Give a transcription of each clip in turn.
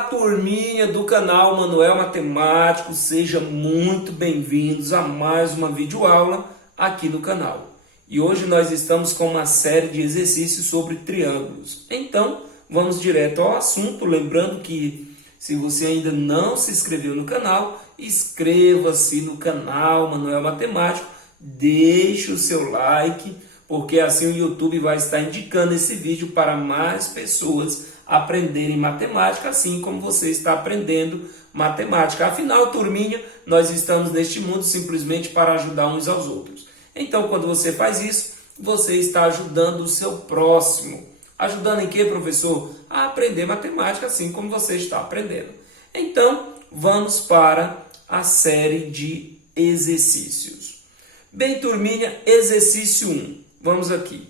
Olá, turminha do canal Manuel Matemático, sejam muito bem-vindos a mais uma videoaula aqui no canal. E hoje nós estamos com uma série de exercícios sobre triângulos. Então, vamos direto ao assunto, lembrando que se você ainda não se inscreveu no canal, inscreva-se no canal Manuel Matemático, deixe o seu like, porque assim o YouTube vai estar indicando esse vídeo para mais pessoas aprenderem matemática, assim como você está aprendendo matemática. Afinal, turminha, nós estamos neste mundo simplesmente para ajudar uns aos outros. Então, quando você faz isso, você está ajudando o seu próximo. Ajudando em quê, professor? A aprender matemática, assim como você está aprendendo. Então, vamos para a série de exercícios. Bem, turminha, exercício 1. Vamos aqui.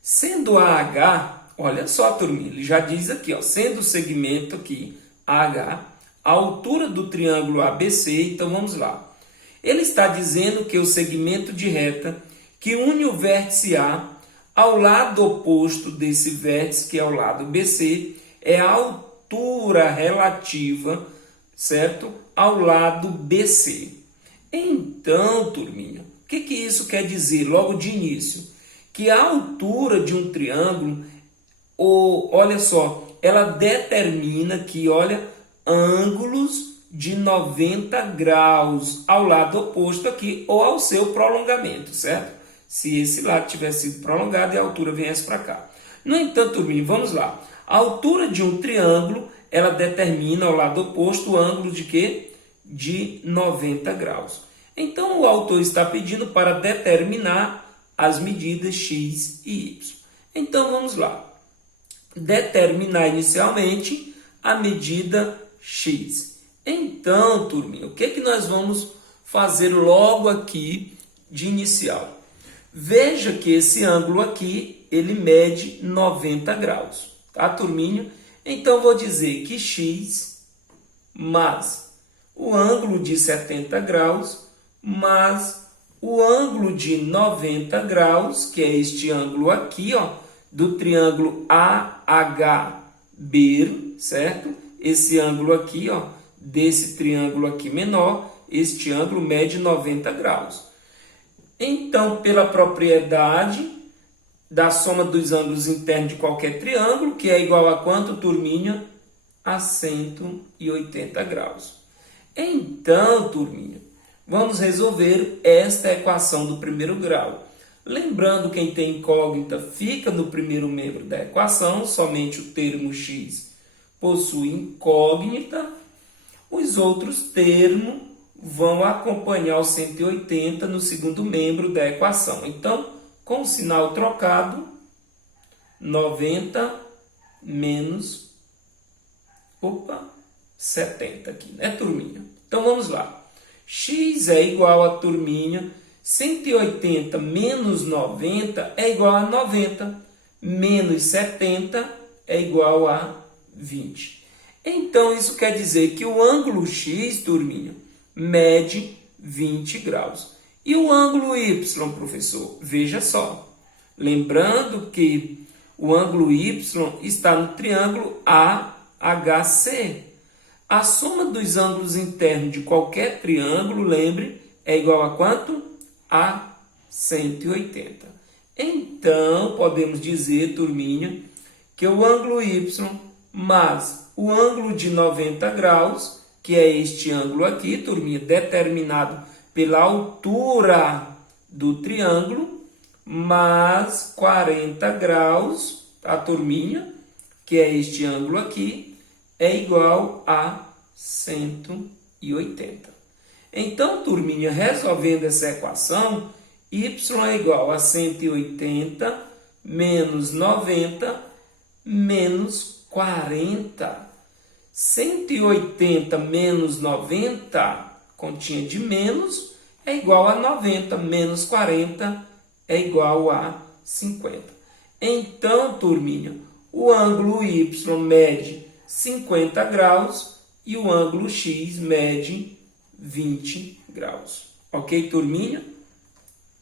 Sendo AH, olha só, turminha, ele já diz aqui, ó, sendo o segmento aqui AH, a altura do triângulo ABC, então vamos lá. Ele está dizendo que o segmento de reta que une o vértice A ao lado oposto desse vértice, que é o lado BC, é a altura relativa, certo? Ao lado BC. Então, turminha, o que isso quer dizer logo de início? Que a altura de um triângulo, olha só, ela determina que, olha, ângulos de 90 graus ao lado oposto aqui ou ao seu prolongamento, certo? Se esse lado tivesse sido prolongado e a altura viesse para cá. No entanto, turminha, vamos lá. A altura de um triângulo, ela determina ao lado oposto o ângulo de quê? De 90 graus. Então, o autor está pedindo para determinar as medidas x e y. Então, vamos lá. Determinar inicialmente a medida x. Então, turminha, o que nós vamos fazer logo aqui de inicial? Veja que esse ângulo aqui, ele mede 90 graus. Tá, turminha? Então, vou dizer que x mais o ângulo de 70 graus mais o ângulo de 90 graus, que é este ângulo aqui, ó, do triângulo AHB, certo? Esse ângulo aqui, ó, desse triângulo aqui menor, este ângulo mede 90 graus. Então, pela propriedade da soma dos ângulos internos de qualquer triângulo, que é igual a quanto, turminha? A 180 graus. Então, turminha, vamos resolver esta equação do primeiro grau. Lembrando, quem tem incógnita fica no primeiro membro da equação, somente o termo x possui incógnita. Os outros termos vão acompanhar o 180 no segundo membro da equação. Então, com o sinal trocado, 90 menos 70 aqui, né, turminha? Então, vamos lá. X é igual a, turminha, 180 menos 90 é igual a 90. Menos 70 é igual a 20. Então, isso quer dizer que o ângulo x, turminha, mede 20 graus. E o ângulo y, professor? Veja só. Lembrando que o ângulo y está no triângulo AHC. A soma dos ângulos internos de qualquer triângulo, lembre, é igual a quanto? A 180. Então, podemos dizer, turminha, que o ângulo y mais o ângulo de 90 graus, que é este ângulo aqui, turminha, determinado pela altura do triângulo, mais 40 graus, tá, turminha, que é este ângulo aqui, é igual a 180. Então, turminha, resolvendo essa equação, y é igual a 180 menos 90 menos 40. 180 menos 90, continha de menos, é igual a 90. Menos 40 é igual a 50. Então, turminha, o ângulo y mede 50 graus e o ângulo x mede 20 graus. Ok, turminha?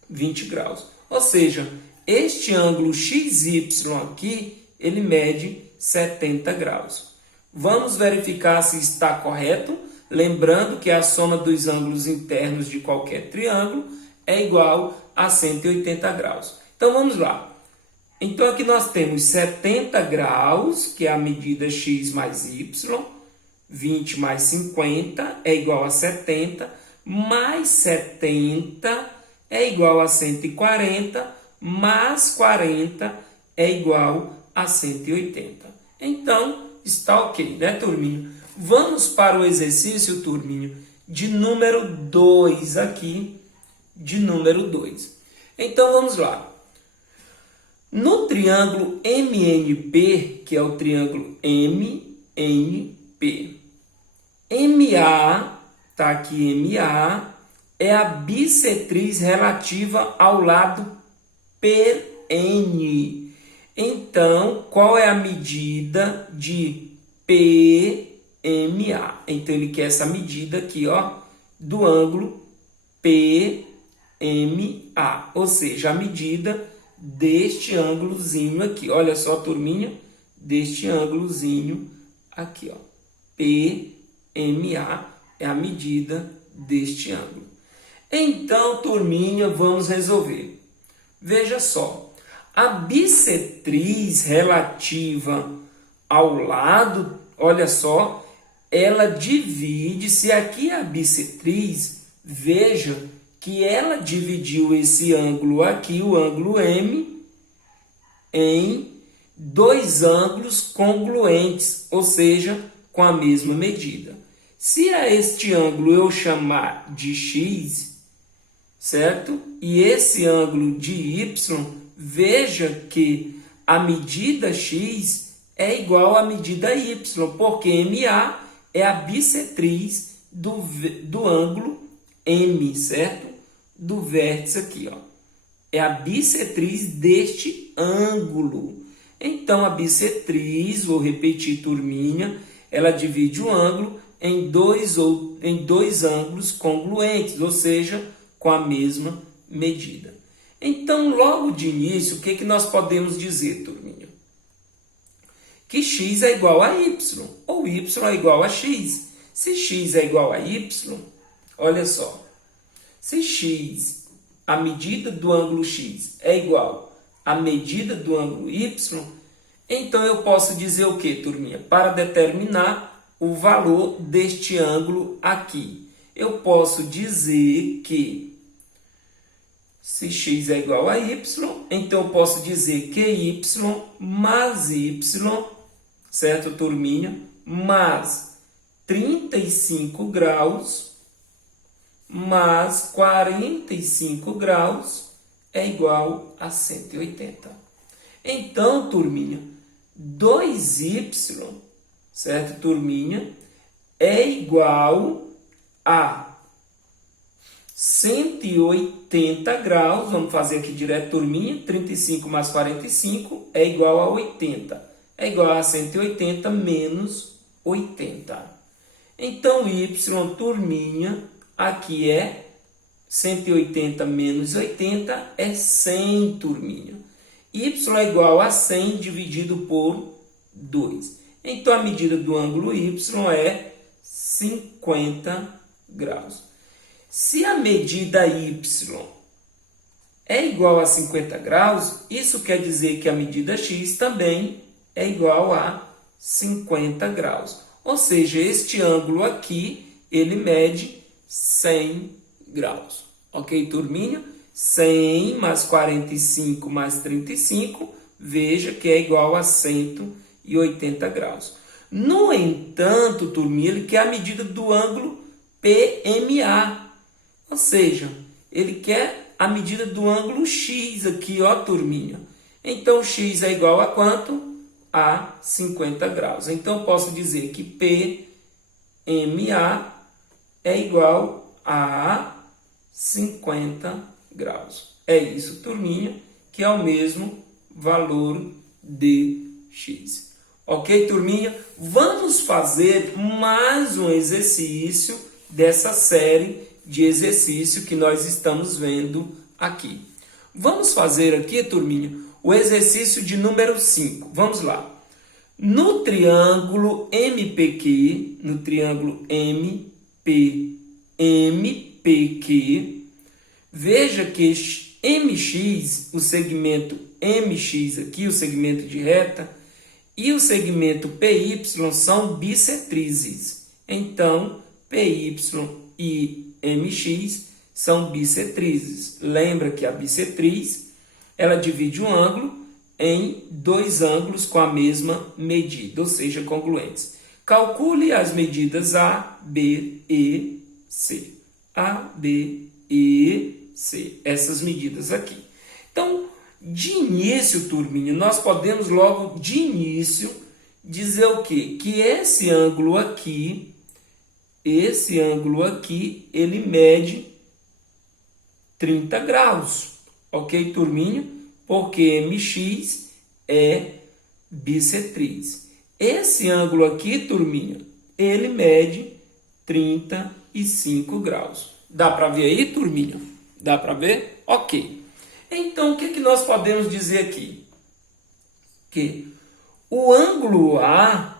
20 graus. Ou seja, este ângulo XY aqui, ele mede 70 graus. Vamos verificar se está correto, lembrando que a soma dos ângulos internos de qualquer triângulo é igual a 180 graus. Então vamos lá. Então aqui nós temos 70 graus, que é a medida x mais y, 20 mais 50 é igual a 70, mais 70 é igual a 140, mais 40 é igual a 180. Então, está ok, né, turminha? Vamos para o exercício, turminha, de número 2 aqui, de número 2. Então, vamos lá. No triângulo MNP, que é o triângulo MNP, MA, tá aqui MA, é a bissetriz relativa ao lado PN. Então, qual é a medida de PMA? Então, ele quer essa medida aqui, ó, do ângulo PMA, ou seja, a medida deste ângulozinho aqui. Olha só, turminha, deste ângulozinho aqui, ó. PMA é a medida deste ângulo. Então, turminha, vamos resolver. Veja só, a bissetriz relativa ao lado, olha só, ela divide, se aqui é a bissetriz, veja que ela dividiu esse ângulo aqui, o ângulo M, em dois ângulos congruentes, ou seja, com a mesma medida. Se a este ângulo eu chamar de x, certo? E esse ângulo de y, veja que a medida x é igual à medida y, porque MA é a bissetriz do ângulo M, certo? Do vértice aqui, ó. É a bissetriz deste ângulo. Então, a bissetriz, vou repetir, turminha, ela divide o ângulo em dois ângulos congruentes, ou seja, com a mesma medida. Então, logo de início, o que nós podemos dizer, turminha? Que x é igual a y, ou y é igual a x. Se x é igual a y, olha só, se x, a medida do ângulo x, é igual à medida do ângulo y, então eu posso dizer o que, turminha? Para determinar o valor deste ângulo aqui, eu posso dizer que se x é igual a y, então eu posso dizer que y mais y, certo, turminha? Mais 35 graus mais 45 graus é igual a 180. Então, turminha, 2y, certo, turminha, é igual a 180 graus, vamos fazer aqui direto, turminha, 35 mais 45 é igual a 80. É igual a 180 menos 80. Então, y, turminha, aqui é 180 menos 80 é 100, turminha. Y é igual a 100 dividido por 2. Então, a medida do ângulo y é 50 graus. Se a medida y é igual a 50 graus, isso quer dizer que a medida x também é igual a 50 graus. Ou seja, este ângulo aqui, ele mede 100 graus. Ok, turminha? 100 mais 45 mais 35, veja que é igual a 180 graus. No entanto, turminha, ele quer a medida do ângulo PMA. Ou seja, ele quer a medida do ângulo x aqui, ó, turminha. Então, x é igual a quanto? A 50 graus. Então, eu posso dizer que PMA é igual a 50 graus. É isso, turminha, que é o mesmo valor de x. Ok, turminha? Vamos fazer mais um exercício dessa série de exercício que nós estamos vendo aqui. Vamos fazer aqui, turminha, o exercício de número 5. Vamos lá. No triângulo MPQ, no triângulo MPQ, veja que MX, o segmento MX aqui, o segmento de reta, e o segmento PY são bissetrizes. Então, PY e MX são bissetrizes. Lembra que a bissetriz, ela divide um ângulo em dois ângulos com a mesma medida, ou seja, congruentes. Calcule as medidas A, B e C. A, B e C. Essas medidas aqui. Então, de início, turminha, nós podemos logo de início dizer o quê? Que esse ângulo aqui, ele mede 30 graus. Ok, turminha? Porque MX é bissetriz. Esse ângulo aqui, turminha, ele mede 35 graus. Dá para ver aí, turminha? Dá para ver? Ok. Então, o que nós podemos dizer aqui? Que o ângulo A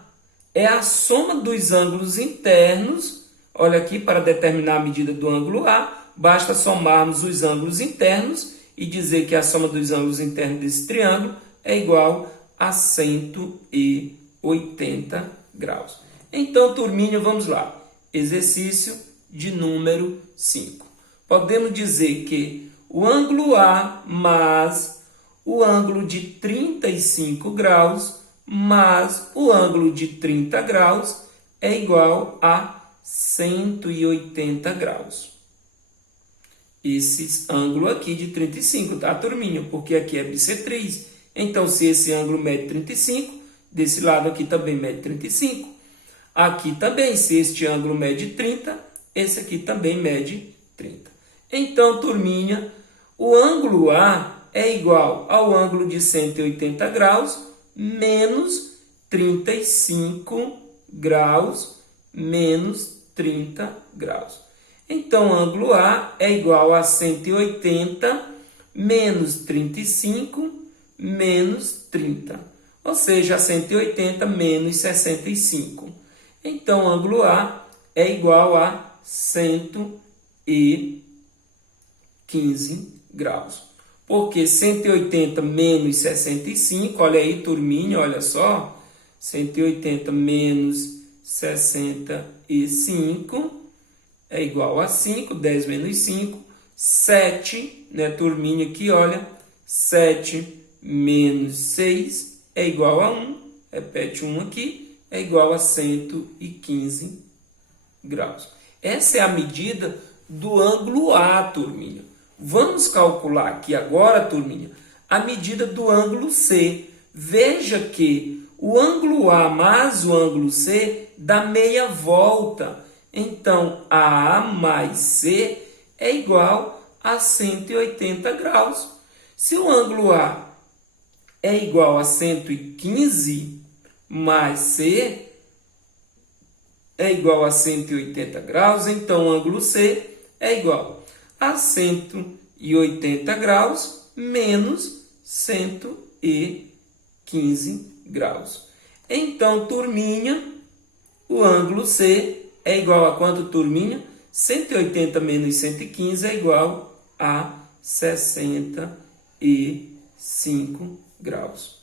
é a soma dos ângulos internos. Olha aqui, para determinar a medida do ângulo A, basta somarmos os ângulos internos e dizer que a soma dos ângulos internos desse triângulo é igual a 180 graus. Então, turminha, vamos lá. Exercício de número 5. Podemos dizer que o ângulo A mais o ângulo de 35 graus mais o ângulo de 30 graus é igual a 180 graus. Esse ângulo aqui de 35, tá, turminha? Porque aqui é bissetriz. Então, se esse ângulo mede 35, desse lado aqui também mede 35. Aqui também, se este ângulo mede 30, esse aqui também mede 30. Então, turminha, o ângulo A é igual ao ângulo de 180 graus menos 35 graus menos 30 graus. Então, o ângulo A é igual a 180 menos 35 menos 30. Ou seja, 180 menos 65. Então, o ângulo A é igual a 115 graus. Porque 180 menos 65, olha aí, turminha, olha só. 180 menos 65 é igual a 5, 10 menos 5, 7, né, turminha, aqui, olha. 7 menos 6 é igual a 1, repete 1 aqui, é igual a 115 graus. Essa é a medida do ângulo A, turminha. Vamos calcular aqui agora, turminha, a medida do ângulo C. Veja que o ângulo A mais o ângulo C dá meia volta. Então, A mais C é igual a 180 graus. Se o ângulo A é igual a 115 mais C é igual a 180 graus, então o ângulo C é igual a 180 graus menos 115 graus. Então, turminha, o ângulo C é igual a quanto, turminha? 180 menos 115 é igual a 65 graus.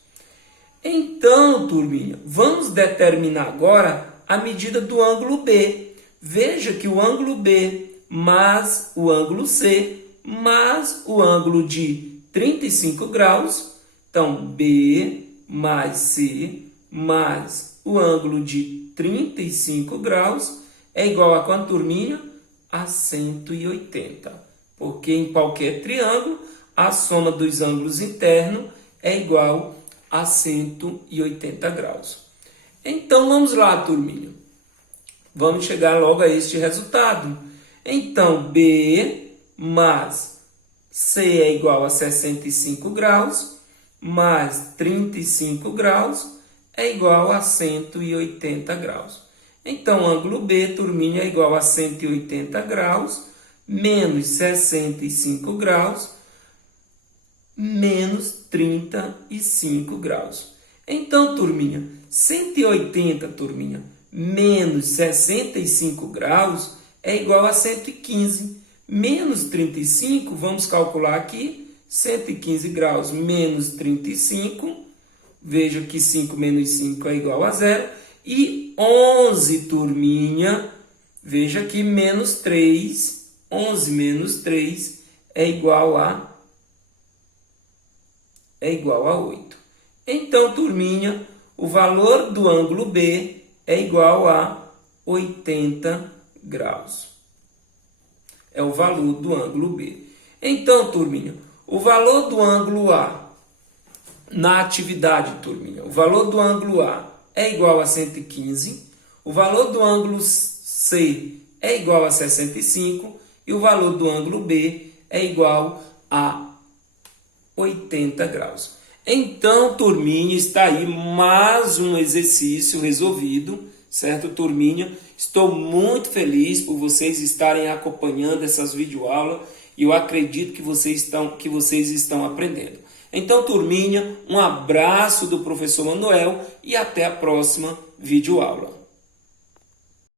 Então, turminha, vamos determinar agora a medida do ângulo B. Veja que o ângulo B mais o ângulo C mais o ângulo de 35 graus. Então, B mais C mais o ângulo de 35 graus é igual a quanto, turminha? A 180. Porque em qualquer triângulo, a soma dos ângulos internos é igual a 180 graus. Então, vamos lá, turminha. Vamos chegar logo a este resultado. Então, B mais C é igual a 65 graus, mais 35 graus é igual a 180 graus. Então, ângulo B, turminha, é igual a 180 graus, menos 65 graus, menos 35 graus. Então, turminha, 180, turminha, menos 65 graus é igual a 115. Menos 35, vamos calcular aqui, 115 graus menos 35, veja que 5 menos 5 é igual a 0, e 11, turminha, veja que menos 3, 11 menos 3 é igual a 8. Então, turminha, o valor do ângulo B é igual a 80 graus. É o valor do ângulo B. Então, turminha, o valor do ângulo A na atividade, turminha, o valor do ângulo A é igual a 115, o valor do ângulo C é igual a 65 e o valor do ângulo B é igual a 80 graus. Então, turminha, está aí mais um exercício resolvido, certo, turminha? Estou muito feliz por vocês estarem acompanhando essas videoaulas e eu acredito que vocês estão aprendendo. Então, turminha, um abraço do professor Manuel e até a próxima videoaula.